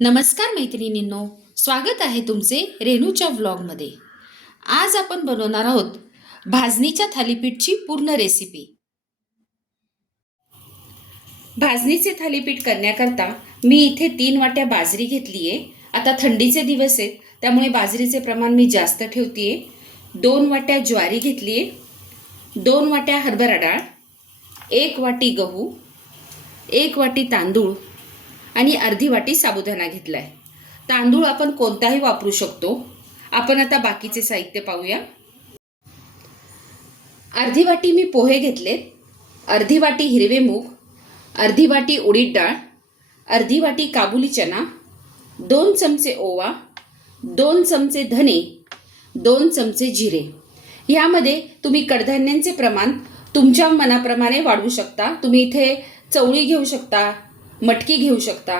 नमस्कार मैत्रिणींनो, स्वागत आहे तुमचे रेणूच्या व्लॉगमध्ये। आज आपण बनवणार आहोत भाजणीच्या थालीपीठची पूर्ण रेसिपी। भाजणीचे थालीपीठ करण्याकरता मी इथे 3 वाट्या बाजरी घेतली आहे। आता थंडीचे दिवस आहेत त्यामुळे बाजरीचे प्रमाण मी जास्त ठेवते आहे। 2 वाट्या ज्वारी घेतली आहे, 2 वाट्या हरभरा डाळ, 1 वाटी गहू, 1 वाटी तांदूळ आणि अर्धी वाटी साबुदाणा घेतलाय। तांदूळ आपण कोणताही वापरू शकतो। आपण आता बाकीचे साहित्य पाहूया। अर्धी वाटी मी पोहे घेतले, अर्धी वाटी हिरवे मूग, अर्धी वाटी उडीद डाळ, अर्धी वाटी काबुली चना, 2 चमचे ओवा, 2 चमचे धने, 2 चमचे जिरे। यामध्ये तुम्ही कडधान्यांचे प्रमाण तुमच्या मनाप्रमाणे वाढवू शकता। तुम्ही इथे चवळी घेऊ शकता, मटकी घेऊ शकता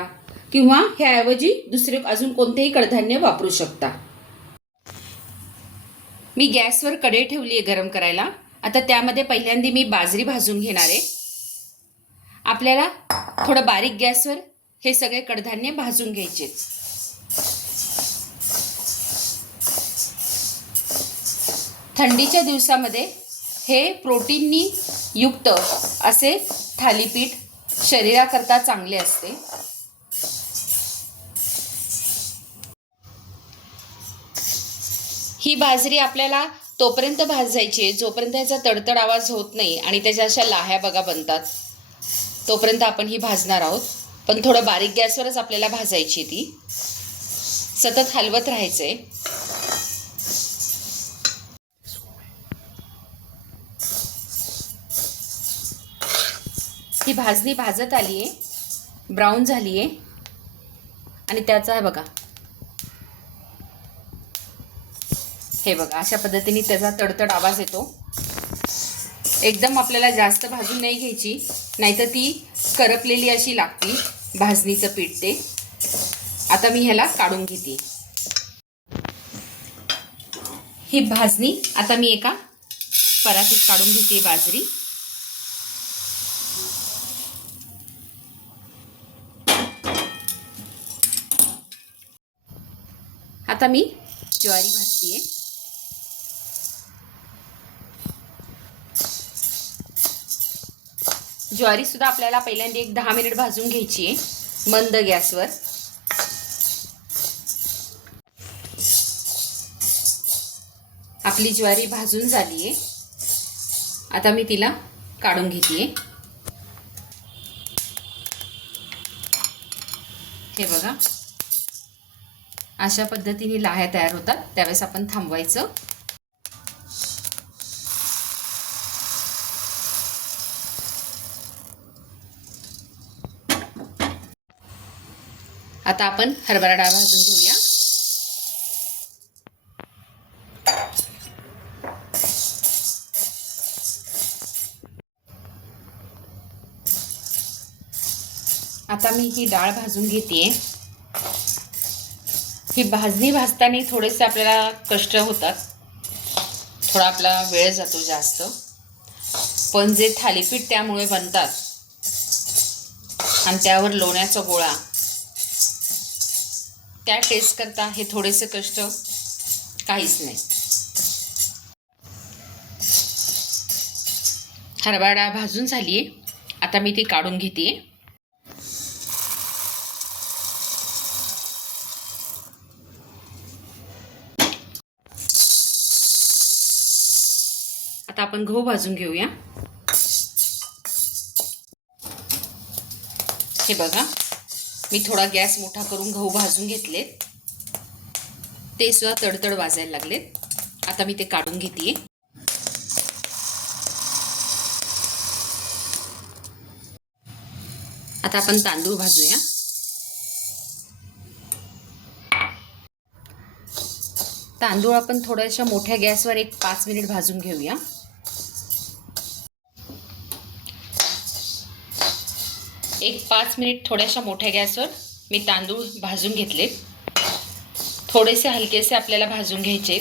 किंवा ह्याऐवजी दुसरे अजून कोणतेही कडधान्य वापरू शकता। मी गॅसवर कढई ठेवली आहे गरम करायला। आता त्यामध्ये पहिल्यांदा मी बाजरी भाजून घेणार आहे। आपल्याला थोडं बारीक गॅसवर हे सगळे कडधान्य भाजून घ्यायचे। थंडीच्या दिवसामध्ये हे प्रोटीननी युक्त असे थालीपीठ शरीराकरता चांगले असते। ही बाजरी आपल्याला तोपर्यंत भाजायची आहे जोपर्यंत याचा तडतड आवाज होत नाही आणि त्याच्या अशा लाह्या बघा बनतात, तोपर्यंत आपण ही भाजणार आहोत। पण थोडं बारीक गॅसवरच आपल्याला भाजायची ती, सतत हलवत राहायचंय। ही भाजणी भाजत आली आहे, ब्राऊन झाली आहे आणि त्याचा बघा, हे बघा अशा पद्धतीने त्याचा तडतड आवाज येतो। एकदम आपल्याला जास्त भाजून नाही घ्यायची, नाहीतर ती करपलेली अशी लागते भाजणीचं पीठ ते। आता मी ह्याला काढून घेते। ही भाजणी आता मी एका परातीत काढून घेते बाजरी। आता मी ज्वारी भाजतीये। ज्वारी सुद्धा आपल्याला पहिल्यांदा एक 10 मिनिट भाजून घ्यायची आहे मंद गॅसवर। आपली ज्वारी भाजून झाली आहे, आता मी तिला काढून घेते। हे बघा अशा पद्धतीने लाह्या तयार होतात, त्यावेळेस आपण थांबवायचं। आता आपण हरभरा डाळ भाजून घेऊया। आता मी ही डाळ भाजून घेतेय। ही भाजणी भाजताना थोडेसे आपल्याला कष्ट होतात, थोडा आपला वेळ जातो जास्त, पण जे थालीपीठ त्यामुळे बनतात आणि त्यावर लोण्याचा गोळा, त्या टेस्ट करता हे थोडेसे कष्ट काहीच नाही। हरभरा डाळ भाजून झाली आहे, आता मी ती काढून घेते। आता आपण गहू भाजून घेऊया। हे बघा मी थोडा गॅस मोठा करून गहू भाजून घेतले, ते सुद्धा तडतड वाजायला लागलेत। आता मी ते काढून घेते। आता आपण तांदूळ भाजूया। तांदूळ आपण थोड्याशा मोठ्या गॅसवर एक 5 मिनिट भाजून घेऊया। एक 5 मिनिट थोड्याशा मोठ्या गॅसवर मी तांदूळ भाजून घेतले, थोडेसे हलकेसे आपल्याला भाजून घ्यायचे।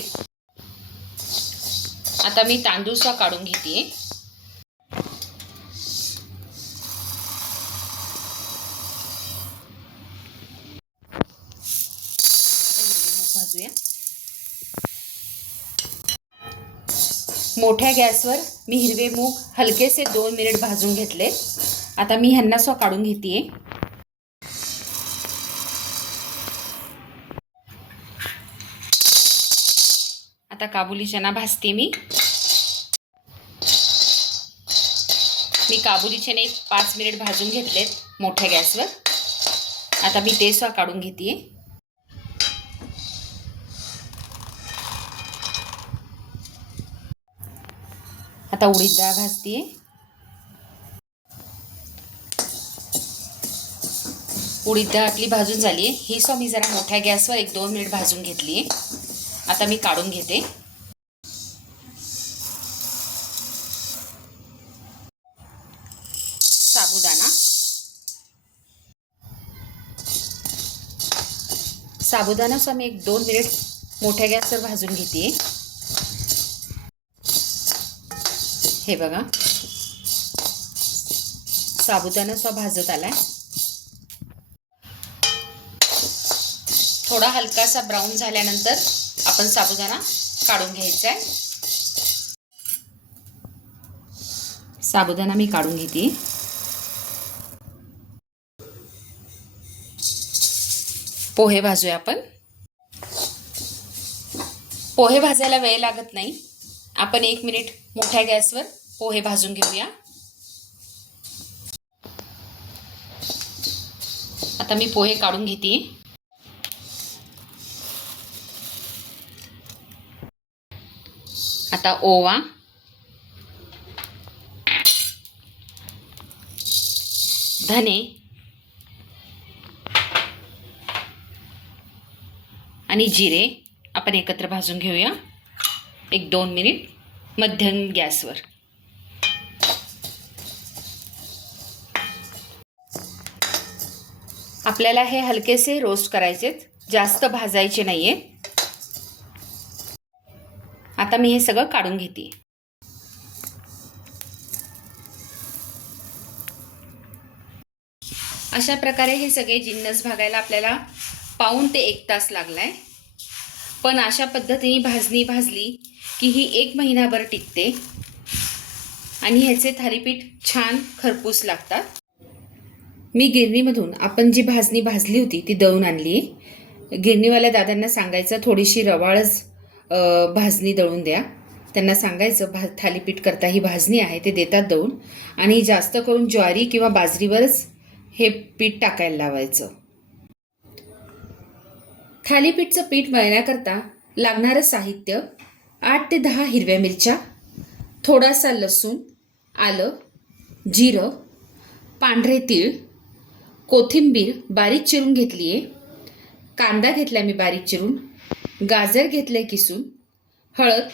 आता मी तांदूळ सुद्धा काढून घेते। भाजूया. मोठ्या गॅसवर मी हिरवे मूग हलकेसे 2 मिनिट भाजून घेतले. आता मी ह्यांना काढून घेते. आता काबुली चना भाजते मी. काबुली चणे 5 मिनिट भाजून घेतलेत मोठ्या गॅसवर. आता मी ते काढून घेते. आता उडीद डाळ भाजते. उडीद डाळ आपली भाजून झाली आहे. ही मी जरा मोठ्या गॅसवर 1-2 मिनिट भाजून घेतली आहे. आता मी काढून घेते. साबुदाणा मी 1-2 मिनिट मोठ्या गॅसवर भाजून घेते. हे बघा, साबुदाणा भाजत आलाय. थोडा हलकासा ब्राऊन झाल्यानंतर आपण साबुदाणा काढून घ्यायचा आहे. साबुदाणा मी काढून घेते. पोहे भाजूया आपण. पोहे भाजायला वेळ लागत नाही. आपण 1 मिनिट मोठ्या गॅसवर पोहे भाजून घेऊया. आता मी पोहे काढून घेते. आता ओवा, धने आणि जिरे आपण एकत्र भाजून घेऊया 1-2 मिनिट मध्यम गॅसवर. आपल्याला हे हलकेसे रोस्ट करायचेत, जास्त भाजायचे नाहीये. आता मी हे सगळं काढून घेते. अशा प्रकारे हे सगळे जिन्नस भाजायला आपल्याला पाऊण ते 1 तास लागलाय. पण अशा पद्धतीने भाजणी भाजली की ही 1 महिनाभर टिकते आणि ह्याचे थालीपीठ छान खरपूस लागतात. मी गिरणीमधून आपण जी भाजणी भाजली होती ती दळून आणली. गिरणीवाल्या दादांना सांगायचं थोडीशी रवाळच भाजणी दळून द्या. त्यांना सांगायचं थालीपीठ करता ही भाजणी आहे, ते देतात दळून. आणि जास्त करून ज्वारी किंवा बाजरीवरच हे पीठ टाकायला लावायचं. थालीपीठचं पीठ मळण्याकरता लागणारं साहित्य 8 ते 10 हिरव्या मिरच्या, थोडासा लसूण, आलं, जिरं, पांढरे तीळ, कोथिंबीर बारीक चिरून घेतली आहे, कांदा घेतला मी बारीक चिरून, गाजर घेतले किसून, हळद,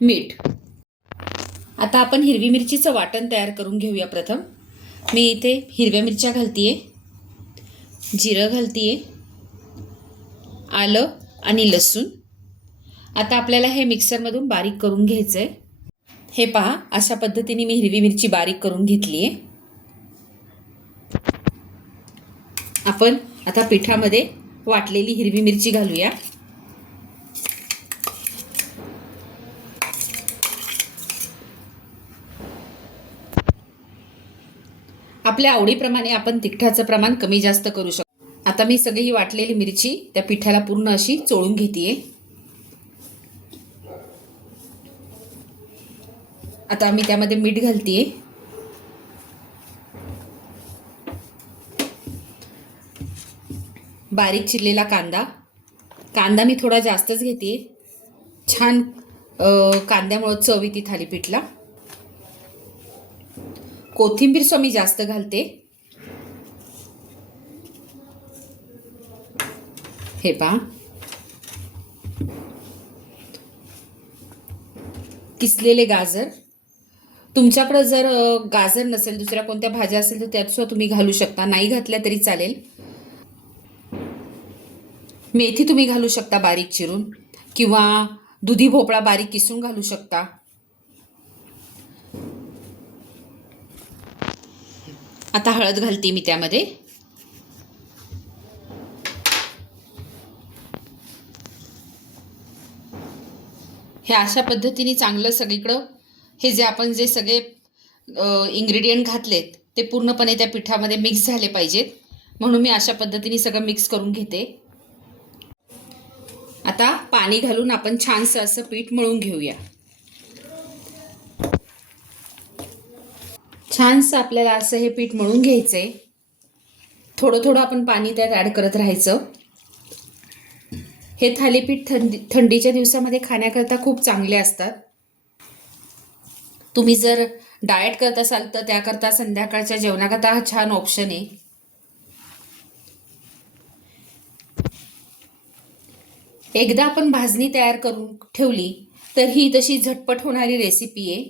मीठ. आता आपण हिरवी मिरचीचं वाटण तयार करून घेऊया. प्रथम मी इथे हिरव्या मिरच्या घालतीये, जिरं घालतीये, आलं आणि लसूण. आता आपल्याला हे मिक्सरमधून बारीक करून घ्यायचं आहे. हे पहा, अशा पद्धतीने मी हिरवी मिरची बारीक करून घेतली आहे. आपण आता पिठामध्ये वाटलेली हिरवी मिरची घालूया. आपल्या आवडीप्रमाणे आपण तिखटाचं प्रमाण कमी जास्त करू शकतो. आता मी सगळी वाटलेली मिरची त्या पिठाला पूर्ण अशी चोळून घेतेय. आता मी त्यामध्ये मीठ घालतेय, बारीक चिरलेला कांदा मी थोडा जास्तच घेते. छान कांद्यामुळे चव येते थालीपीठला. कोथिंबीर मी जास्त घालते. हे पहा, किसलेले गाजर. तुमच्याकडे जर गाजर नसेल, दुसऱ्या कोणत्या भाज्या असेल तर त्यात सुद्धा तुम्ही घालू शकता, नाही घातल्या तरी चालेल. मेथी तुम्ही घालू शकता बारीक चिरून, किंवा दुधी भोपळा बारीक किसून घालू शकता. आता हळद घालते मी त्यामध्ये. हे अशा पद्धतीने चांगलं सगळीकडं हे जे आपण जे सगळे इन्ग्रेडियंट घातलेत ते पूर्णपणे त्या पिठामध्ये मिक्स झाले पाहिजेत. म्हणून मी अशा पद्धतीने सगळं मिक्स करून घेते. आता पाणी घालून आपण छानसं असं पीठ मळून घेऊया. छानसं आपल्याला असं हे पीठ मळून घ्यायचंय. थोडं थोडं आपण पाणी त्यात ॲड करत राहायचं. हे थालीपीठ थंडीच्या दिवसामध्ये खाण्याकरता खूप चांगले असतात. तुम्ही जर डाएट करत असाल तर त्याकरता संध्याकाळच्या जेवणाकरता हा छान ऑप्शन आहे. एकदा आपण भाजणी तयार करून ठेवली तर ही तशी झटपट होणारी रेसिपी आहे.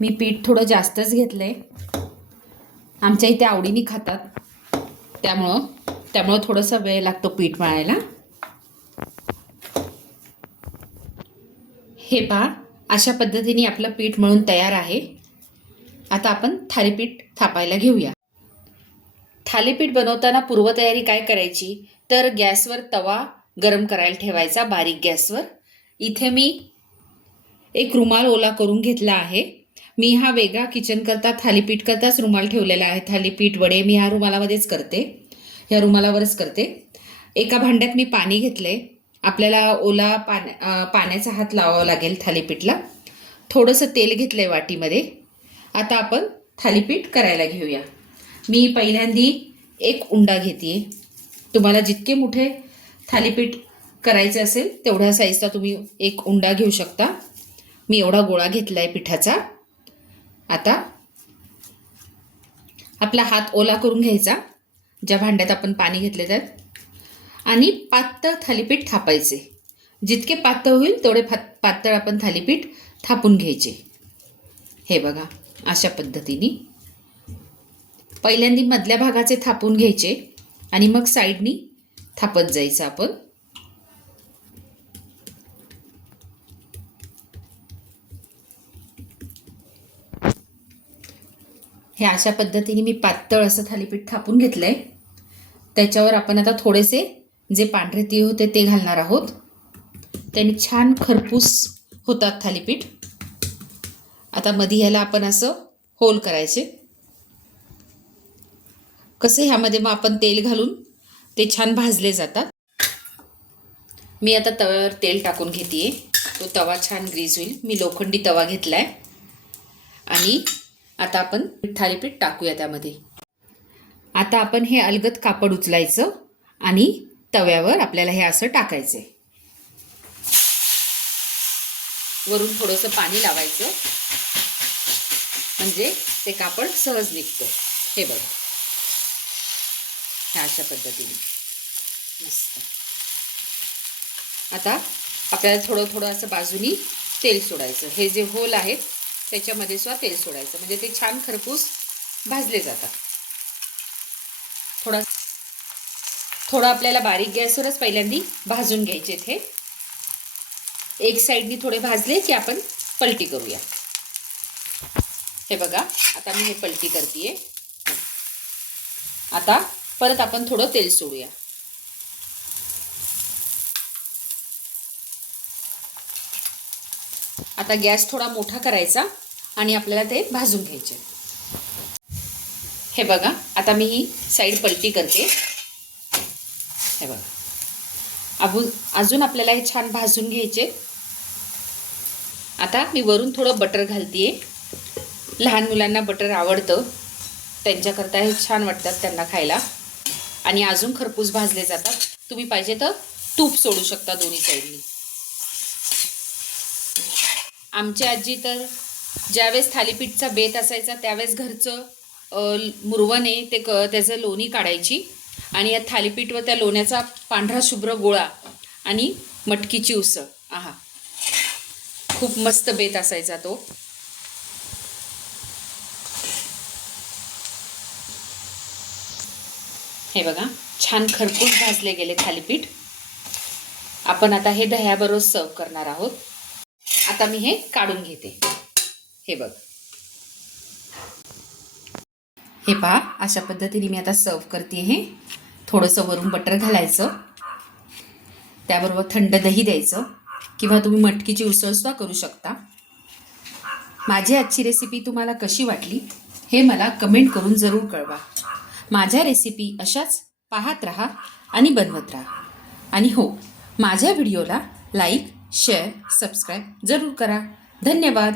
मी पीठ थोडं जास्तच घेतलंय. आमच्या इथे आवडीने खातात, त्यामुळं थोडासा वेळ लागतो पीठ मळायला. हे पहा, अशा पद्धतीने आपलं पीठ मळून तयार आहे. आता आपण थालीपीठ थापायला घेऊया. थालीपीठ बनवताना पूर्वतयारी काय करायची तर गॅसवर तवा गरम करायला ठेवायचा बारीक गॅसवर. इथे मी एक रुमाल ओला करून घेतला आहे. मी हा वेगळा किचन करता थालीपीठ करताच रुमाल ठेवलेला आहे. थालीपीठ वडे मी ह्या रुमालामध्येच करते, ह्या रुमालावरच करते. एका भांड्यात मी पाणी घेतलंय. आपल्याला ओला पाण्याचा हात लावावा लागेल थालीपीठला. थोडंसं तेल घेतलंय वाटीमध्ये. आता आपण थालीपीठ करायला घेऊया. मी पहिल्यांदी एक उंडा घेते. तुम्हाला जितके मोठे थालीपीठ करायचे असेल तेवढ्या साईजचा तुम्ही एक उंडा घेऊ शकता. मी एवढा गोळा घेतला आहे पिठाचा. आता आपला हात ओला करून घ्यायचा ज्या भांड्यात आपण पाणी घेतले त्यात, आणि पातळ थालीपीठ थापायचे. जितके पातळ होईल तेवढे पातळ आपण थालीपीठ थापून घ्यायचे. हे बघा, अशा पद्धतीने पहिल्यांदा मधल्या भागाचे थापून घ्यायचे आणि मग साईडनी थापत जायचं आपण. हे अशा पद्धतीने मी पातळ असं थालीपीठ थापून घेतलंय. त्याच्यावर आपण आता थोडेसे जे पांढरे तीळ होते ते घालणार आहोत. त्याने छान खरपूस होतात थालीपीठ. आता मध्ये ह्याला आपण असं होल करायचे. कसे ह्यामध्ये मग आपण तेल घालून ते छान भाजले जातात. मी आता तव्यावर तेल टाकून घेते. तो तवा छान ग्रीज होईल. मी लोखंडी तवा घेतलाय आणि आता आपण थालीपीठ टाकूया त्यामध्ये. आता आपण हे अलगद कापड उचलायचं आणि तव्यावर आपल्याला हे असं टाकायचं. वरून थोडंसं पाणी लावायचं म्हणजे ते कापड सहज निघतं. हे बघा, ह्या अशा पद्धतीने मस्त. आता आपल्याला थोडं थोडं असं बाजूनी तेल सोडायचं. हे जे होल आहेत त्याच्यामध्ये सुद्धा तेल सोडायचं म्हणजे ते छान खरपूस भाजले जातात. थोडं आपल्याला बारीक गॅसवरच पहिल्यांदा भाजून घ्यायचे. हे एक साईडनी थोडे भाजले की आपण पलटी करूया. हे बघा, आता मी हे पलटी करते. आता परत आपण थोडं तेल सोडूया. आता गॅस थोडा मोठा करायचा आणि आपल्याला ते भाजून घ्यायचे. हे बघा, आता मी ही साईड पलटी करते. हे बघा, अजून आपल्याला हे छान भाजून घ्यायचे. आता मी वरून थोडं बटर घालते. लहान मुलांना बटर आवडतं, त्यांच्याकरता हे छान वाटतात त्यांना खायला आणि अजून खरपूस भाजले जातात. तुम्ही पाहिजे तर तूप सोडू शकता दोन्ही साईडनी. आमची आजी तर ज्यावेळेस थालीपीठचा बेत असायचा त्यावेळेस घरचं मुरवण आहे ते त्याचं लोणी काढायची आणि या थालीपीठवर त्या लोण्याचा पांढरा शुभ्र गोळा आणि मटकीची उसळ. आहा, खूप मस्त बेत असायचा तो. हे बघा, छान खरपूस भाजले गेले थालीपीठ. आपण आता हे दह्याबरोबर सर्व करणार आहोत. आता मी हे काढून घेते. हे बघ, हे पहा, अशा पद्धतीने मी आता सर्व करते. हे थोडंसं वरून बटर घालायचं, त्याबरोबर थंड दही द्यायचं किंवा तुम्ही मटकीची उसळसुद्धा करू शकता. माझी आजची रेसिपी तुम्हाला कशी वाटली हे मला कमेंट करून जरूर कळवा. माझ्या रेसिपी अशाच पाहत राहा आणि बनवत राहा. आणि हो, माझ्या व्हिडिओला लाईक, शेअर, सबस्क्राईब जरूर करा. धन्यवाद.